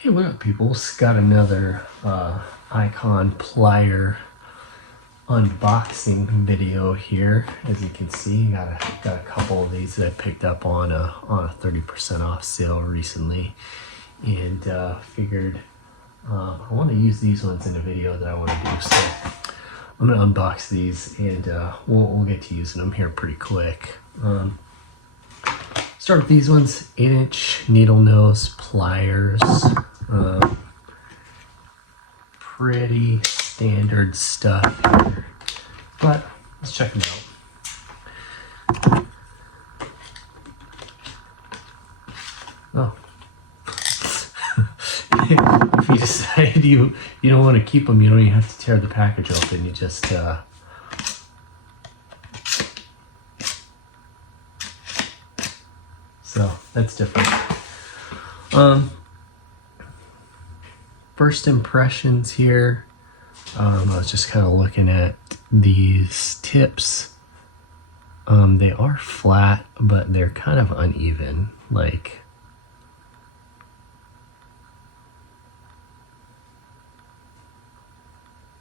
Hey, what up, people? Got another Icon Plier unboxing video here. As you can see, got a couple of these that I picked up on a 30% off sale recently, and figured I want to use these ones in a video that I want to do. So I'm gonna unbox these, and we'll get to using them here pretty quick. Start with these ones, 8-inch Needlenose Pliers. Pretty standard stuff here, but let's check them out. Oh. If you decide you don't want to keep them, you don't even have to tear the package open. You just so that's different. First impressions here, I was just kind of looking at these tips. They are flat, but they're kind of uneven. Like,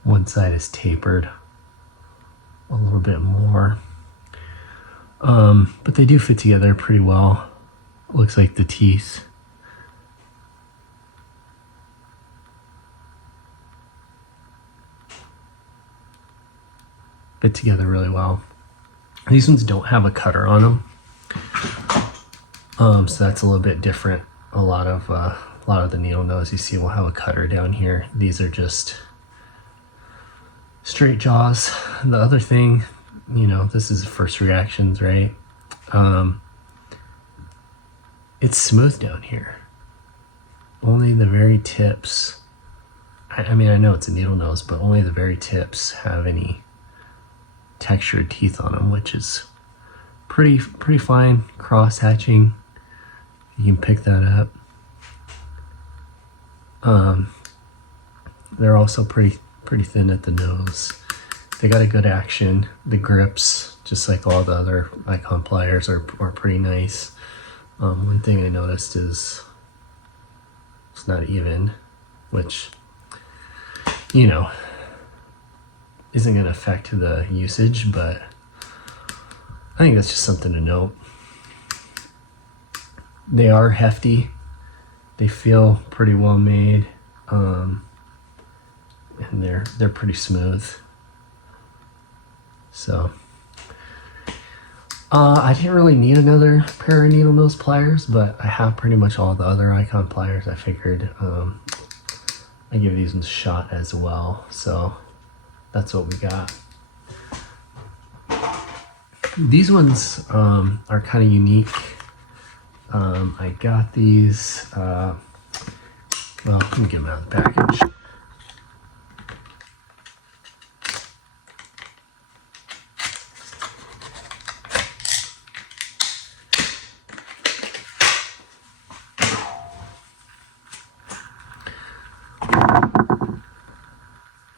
one side is tapered a little bit more. But they do fit together pretty well. Looks like the teeth. Fit together really well. These ones don't have a cutter on them, so that's a little bit different. A lot of the Needlenose you see will have a cutter down here. These are just straight jaws. The other thing, this is first reactions, right? It's smooth down here. Only the very tips. I mean, I know it's a Needlenose, but only the very tips have any textured teeth on them, which is pretty fine. Cross hatching, you can pick that up. They're also pretty thin at the nose. They got a good action. The grips, just like all the other Icon Pliers, are pretty nice. One thing I noticed is it's not even, which isn't going to affect the usage, but I think that's just something to note. They are hefty. They feel pretty well made, and they're pretty smooth. So I didn't really need another pair of Needlenose pliers, but I have pretty much all the other Icon Pliers. I figured I give these ones a shot as well. So that's what we got. These ones are kind of unique. I got these, well, let me get them out of the package.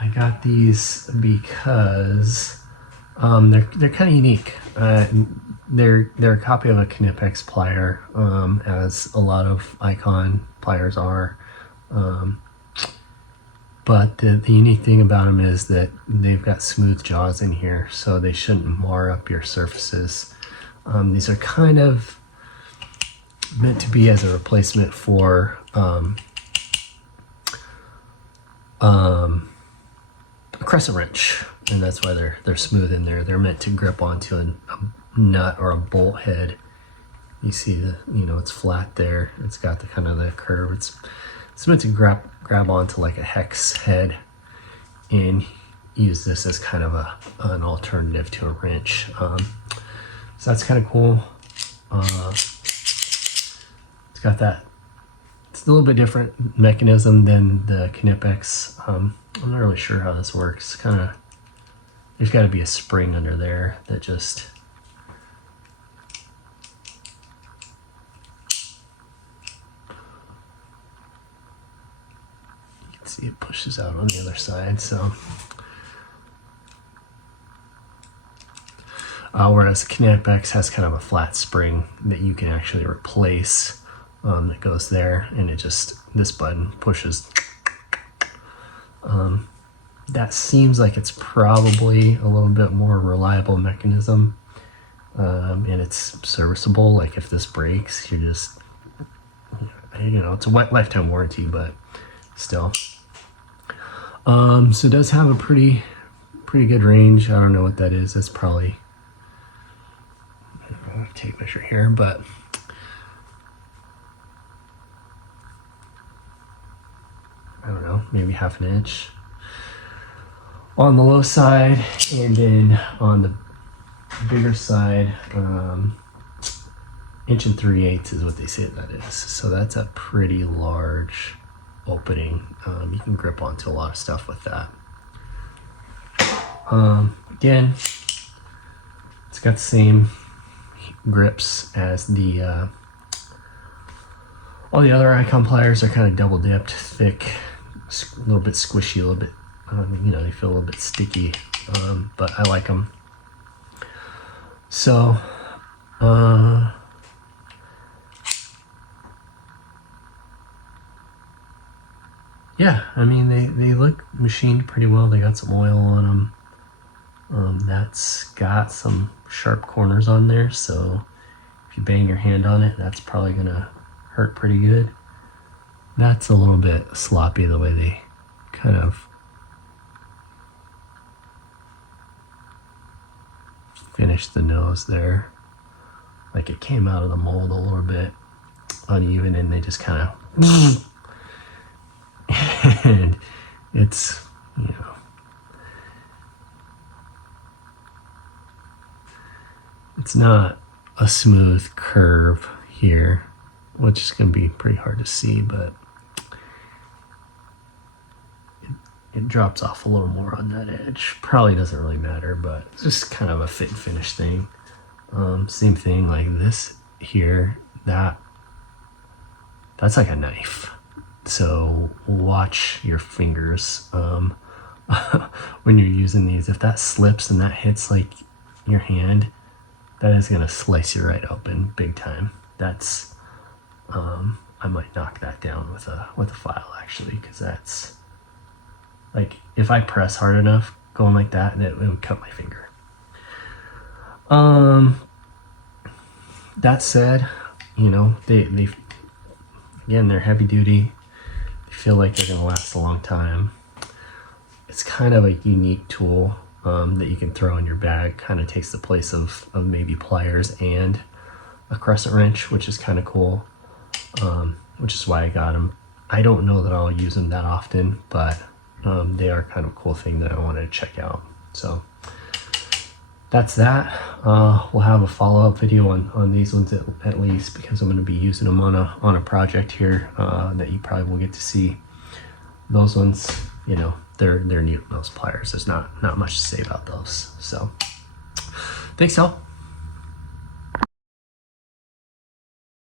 I got these because they're kind of unique. They're a copy of a Knipex plier, as a lot of Icon pliers are. But the unique thing about them is that they've got smooth jaws in here, so they shouldn't mar up your surfaces. These are kind of meant to be as a replacement for a crescent wrench, and that's why they're smooth in there. They're meant to grip onto a nut or a bolt head. You see it's flat there. It's got the kind of the curve. It's meant to grab onto like a hex head and use this as kind of an alternative to a wrench. So that's kind of cool. It's got that. It's a little bit different mechanism than the Knipex. I'm not really sure how this works. There's got to be a spring under there that just you can see it pushes out on the other side. So whereas Knipex has kind of a flat spring that you can actually replace that goes there, and it just, this button pushes. That seems like it's probably a little bit more reliable mechanism, and it's serviceable. Like if this breaks, you're just, it's a lifetime warranty, but still. So it does have a pretty good range. I don't know what that is. That's probably, I'll take a measure here, but I don't know, maybe half an inch on the low side, and then on the bigger side, 1 3/8 is what they say that is. So that's a pretty large opening. You can grip onto a lot of stuff with that. Again, it's got the same grips as the all the other Icon pliers. Are kind of double dipped, thick, a little bit squishy, a little bit, they feel a little bit sticky, but I like them. So, yeah, I mean, they look machined pretty well. They got some oil on them. That's got some sharp corners on there, so if you bang your hand on it, that's probably gonna hurt pretty good. That's a little bit sloppy the way they kind of finished the nose there. Like it came out of the mold a little bit uneven, and they just kind of and it's, it's not a smooth curve here, which is going to be pretty hard to see, but it drops off a little more on that edge. Probably doesn't really matter, but it's just kind of a fit and finish thing. Same thing like this here, that's like a knife. So watch your fingers when you're using these. If that slips and that hits like your hand, that is gonna slice you right open big time. That's I might knock that down with a file actually, because that's like, if I press hard enough going like that, it would cut my finger. That said, they again, they're heavy duty. They feel like they're gonna last a long time. It's kind of a unique tool that you can throw in your bag. Kind of takes the place of maybe pliers and a crescent wrench, which is kind of cool, which is why I got them. I don't know that I'll use them that often, but they are kind of a cool thing that I wanted to check out. So that's that. We'll have a follow-up video on these ones at least, because I'm going to be using them on a project here that you probably will get to see. Those ones, they're Needlenose pliers. There's not much to say about those. So thanks, all.